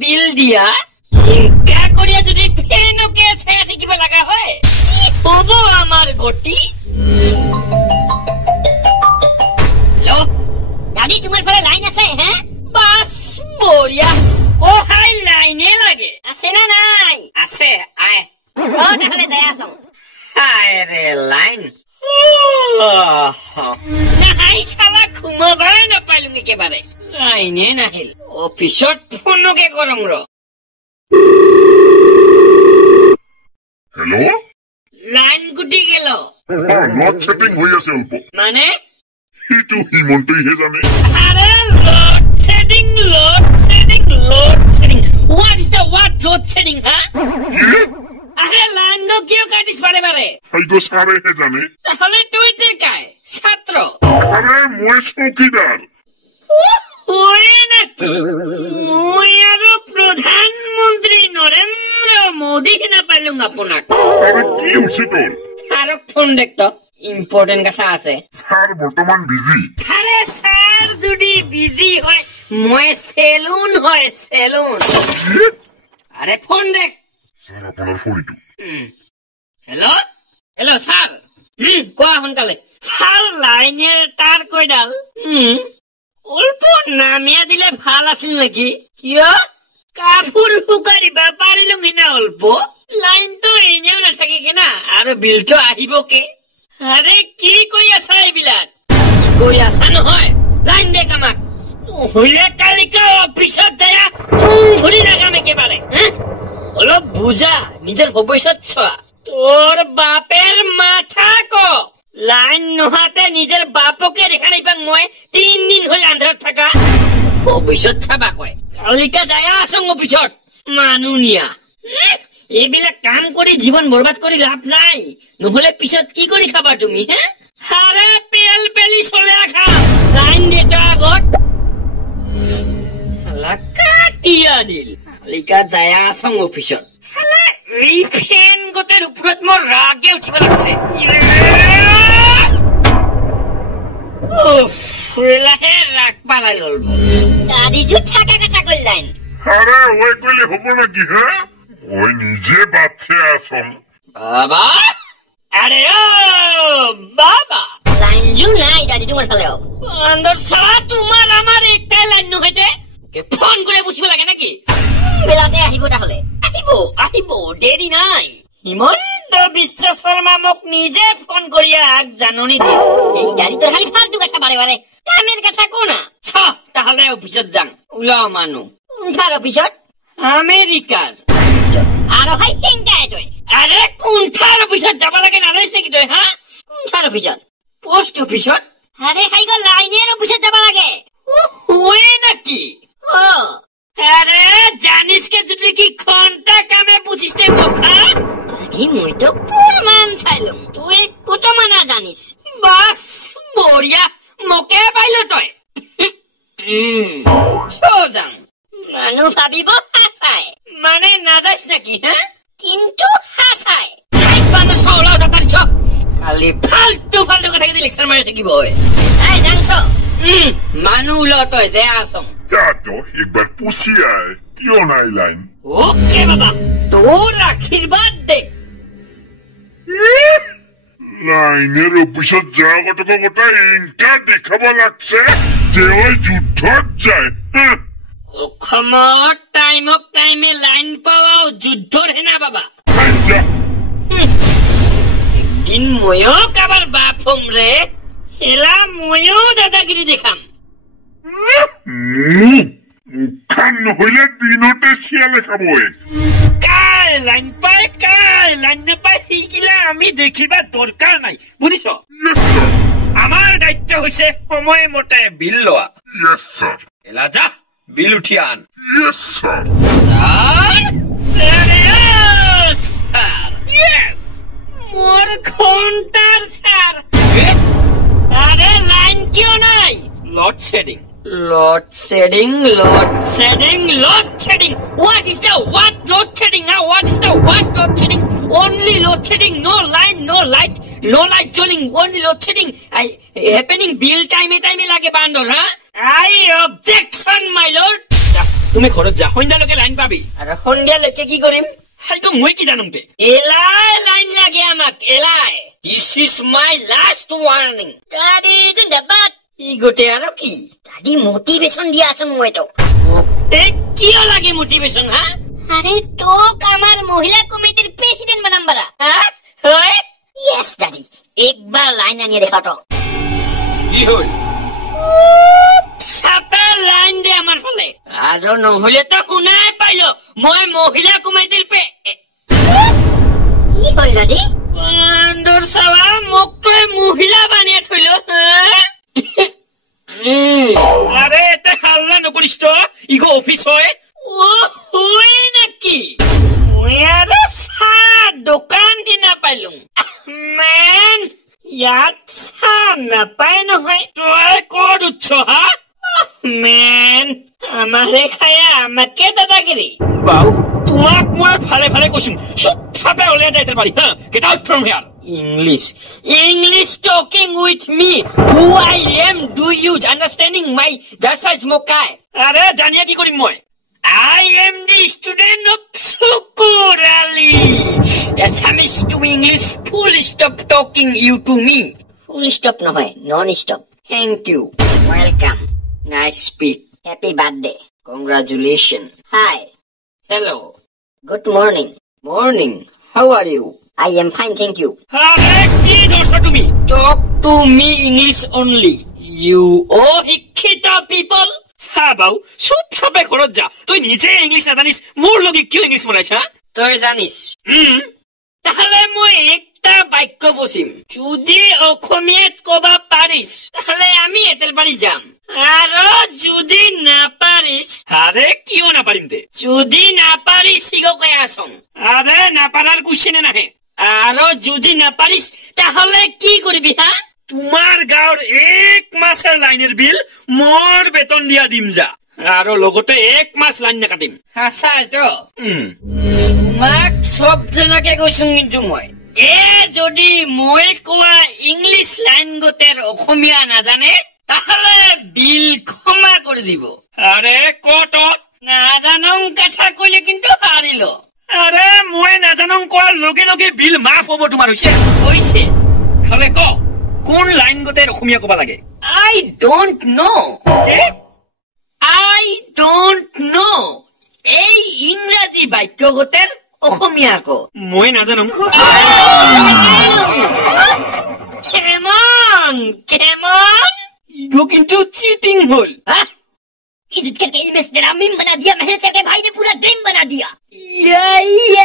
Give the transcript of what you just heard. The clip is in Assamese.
বিল দিয়া ইনকা করিয়া যদি ফেনকে ছায়া থাকিব লাগা হয় হব আমার গতি। হ্যালো দাদি, তোমার পরে লাইন আছে? হ্যাঁ বাস বঢ়িয়া। ও হাই লাইনে লাগে আছে না? নাই আছে। আয় তাহলে যাই আসো। হায় রে লাইন নাই শালা ঘুমাবাই নাপাইলো একেবারে। লাইনে নাহিল, অফিসত ফোনকে করম র। হ্যালো, লাইন গুটি গেল। লোড সেটিং হয়ে আছে অল্প। মানে সেইটো হিমন্তইহে জানে। আরে load setting, load setting, load setting. What is the word load setting? হ্যাঁ আরে লাইন কিয় কাটিস বারে বারে? হাইগো সারেহে জানে। তাহলে তুই কায় ছাত্র? আরে মই চৌকিদার। মই আৰু প্রধানমন্ত্রী নরেন্দ্র মোদী না পাইলুম আপোনাক। আরে কি হচ্ছে তোর? স্যারক ফোন দেখতো, ইম্পর্টেন্ট কথা আছে। স্যার বর্তমান বিজি। আরে স্যার যদি বিজি হয় মই সেলুন হয় সেলুন। আরে ফোন দেখ। স্যার আপনার ফোনটো। Hello' hello' sir. কোৱা সোনকালে। স্যাৰ লাইনেৰ তাৰ কইডাল অল্প নামিয়া দিলে ভাল আছিল নেকি? কিয় কাপোৰ শুকাৰিবা পাৰিলো কিনা অল্প। লাইনটো এনেও নাথাকে কিনা আৰু বিলটো আহিব কে? আৰে কি কৈ আছা এইবিলাক? কৈ আছা নহয় লাইন দে কামাক। নহলে কালিকা অফিসত যায় তুম ধৰি নাগাম একেবাৰে। অলপ বুজা, নিজৰ ভৱিষ্যত চোৱা। তোৰ বাপেৰ মাথা ক লাইন নহাতে নিজেৰ বাপকে দেখা নাইবা। মই 3 দিন হল আন্ধাৰত থাকা। ভৱিষ্যত চাবা কয় কালিকা যায় আসং অফিসত মানুহ নিয়া। এইবিলাক কাম কৰি জীৱন বৰবাদ কৰি লাভ নাই। নহলে পিছত কি কৰি খাবা তুমি? আরে পেল পেলি চলে খা। লাইন দেতা আগত কাটিয়া দিল। কালিকা যায় আসং অফিসত। এই ফেন গোটের উপরত মোর রাগে উঠিব লাগছে। লাহে রাগ পালাই লব। দাদিজু থাকা কথা কইলাইন। আরে ওই কইলে হবো নাকি? হ্যাঁ ওই নিজে বাচ্চা আসম। বাবা আরে ও বাবা লাইনজু নাই দাদি তোমার ফেলেও। আন্দর সারা তোমার আমার একটাই লাইন নহইতে ফোন করে বুঝিব লাগে নাকি? বেলাতে আহিব তাহলে। আহিব আহিব, দেরি নাই। হিমন্ত বিশ্ব শর্মা মোক নিজে ফোন করিয়া আগ জাননী দিল। এই গাড়ি তোর খালি ফালতু কথা বারে বারে, কামের কথা কোনা। তাহলে অফিসত যাং। ওলাও মানুহ। কোনঠার অফিসত? আমেরিকার। আৰু হাই টেংকাই তই। আরে কোনঠার অফিসত যাব লাগে নাজানিস কি তই? হ্যাঁ কোনঠার অফিসত? পোস্ট অফিসত। আরে হাই গো লাইনের অফিসত যাব লাগে। ওই নাকি? আরে জানিস কে যদি কি ঘন্টা কামে বুঝিস তে বোকা? কি মই তো প্রমাণ চাইলুম তুই কত মানা জানিস। বাস বঢ়িয়া, মোকে পাইল তই। সোজাং মানুহ ভাবিব হাসাই মানে নাজানিস নাকি? হ্যাঁ কিন্তু হাসাই খালি ফালতু ফালতু কথা কিন্তু লেকচার মারি থাকিব। জানছ মানুহ ওল তই যে আসং। তো একবার পুষি আয়, কিয় নাই লাইন? ওকে বাবা, তোর আশীর্বাদ দেখ। লাইনের অফিসত যাওয়া গোটা গোটা এনকা দেখাব লাগছে যে ওই যুদ্ধত যায়। অসমত টাইমক টাইমে লাইন পাওয়াও যুদ্ধর হেনা বাবা। একদিন ময়ো কাবার বাপ হম রে, এলা ময়ো দাদাগিরি দেখাম। মুখান নহলে দিনতে শিয়ালে খাব। কার লাইন পায় কার লাইন নাপায় সেইগিলা আমি দেখিবা দরকার নাই, বুঝিছ? আমার দায়িত্ব হয়েছে সময় মতে বিল লোৱা। এলা যা বিল উঠি আন। মোর ঘন্টার স্যার। আরে লাইন কিয় নাই? Load shedding. Load shedding, load shedding, load shedding. What is the what load shedding? Now what is the what load shedding? Only load shedding, no line, no light, no light showing. Only load shedding. Happening bill time lage bandor, huh? I objection, my lord. তুমি ঘৰত যা সন্ধ্যালৈকে লাইন পাবি আৰু সন্ধিয়ালৈকে কি কৰিম সেইটো মই কি জানোং তে এলাই লাইন লাগে আমাক এলাই this is my last warning দাদি জিন্দাবাদ ই গোটে আৰু কি দাদি মোটিভেশন দিয়া আছেন মইতো তে কিয় লাগে মোটিভেশন হা আরে তোক আমার মহিলা কমিটির প্রেসিডেন্ট বানাম বারা হয় ইয়েস দাদি একবার লাইন আনিয়ে দেখা তো কি হল সাপে লাইন দে আমার ফালে আৰু নহলে তো শুনাই পাইলো মই মহিলা কমিটিৰ পে কি হল দাদি আন্দৰ সাবা মোক তই মহিলা বানিয়ে থইলো আৰে এটা হাল্লা নকৰিস তো ইগো অফিস হয় ও হই নাকি মই আৰু দোকান দিনা পাইলো মেন ইয়াত নাপায় নহয় তই ক'ত উঠছ হা মেন আমাৰে খায়া আমাকে দাদাগিৰি বাউ তোমাক মই ভালে ভালে কৈছো চুপ চাপে ওলাই যাইতে পাৰি হা get out from here English talking with me. Who I am, do you understanding my that's why Mokai. আরে জানিয়া কি কৰিম মই I am the student of Sukur Ali. Assamese to English, full stop talking you to me. Full stop নহয় non stop Thank you. Welcome Nice speak. Happy birthday Congratulations. Hi Hello. Good morning Morning. How are you? I am fine thank you আরে কি ধৰছ তুমি Talk to me English only. You Hikhita people. চা বাউ চুপ চাপে ঘৰত যা তই নিজে ইংলিছ নাজানিস মোৰ লগে কিয় ইংলিছ বনাইছা তই জানিস তাহলে মই একটা বাক্য বসিম যদি অসমীয়াত কবা পারিস তাহলে আমি এতেল বাড়ি যাম আৰু যদি না পাৰিস আৰে কিয় নাপাৰিম তে যদি না পাৰিস সিগকে আসং আৰে নাপাৰাৰ কুৱেশ্যনে নাহে আৰু যদি না পাৰিস তাহলে কি কৰবি হা তোমাৰ গাঁৱৰ 1 মাসৰ লাইনৰ বিল মোৰ বেতন দিয়া দিম যা আৰু লগতে 1 মাস লাইন নাকাটিম হাসা তো তোমাক সব জনকে কৈছো কিন্তু মই যদি মই কোৱা ইংলিছ লাইন গোটেৰ অসমীয়া নাজানে তাহলে বিল ক্ষমা কৰি দিব আৰে কত নাজানং কথা কইলে কিন্তু হাৰিল আৰে মই নাজানো কোৱাৰ লগে লগে বিল মাফ হ'ব তোমাৰ হৈছে হলে ক কোন লাইন গোটেৰ অসমীয়া কবা লাগে I don't know. I don't know. এই ইংৰাজী বাক্য গোটেৰ অসমীয়া কো মই নাজানো কেমন ইগো কিন্তু চিটিং হল इज्जत करके इमेज मेरा मीम बना दिया मेहनत करके भाई ने पूरा ड्रीम बना दिया ইয়া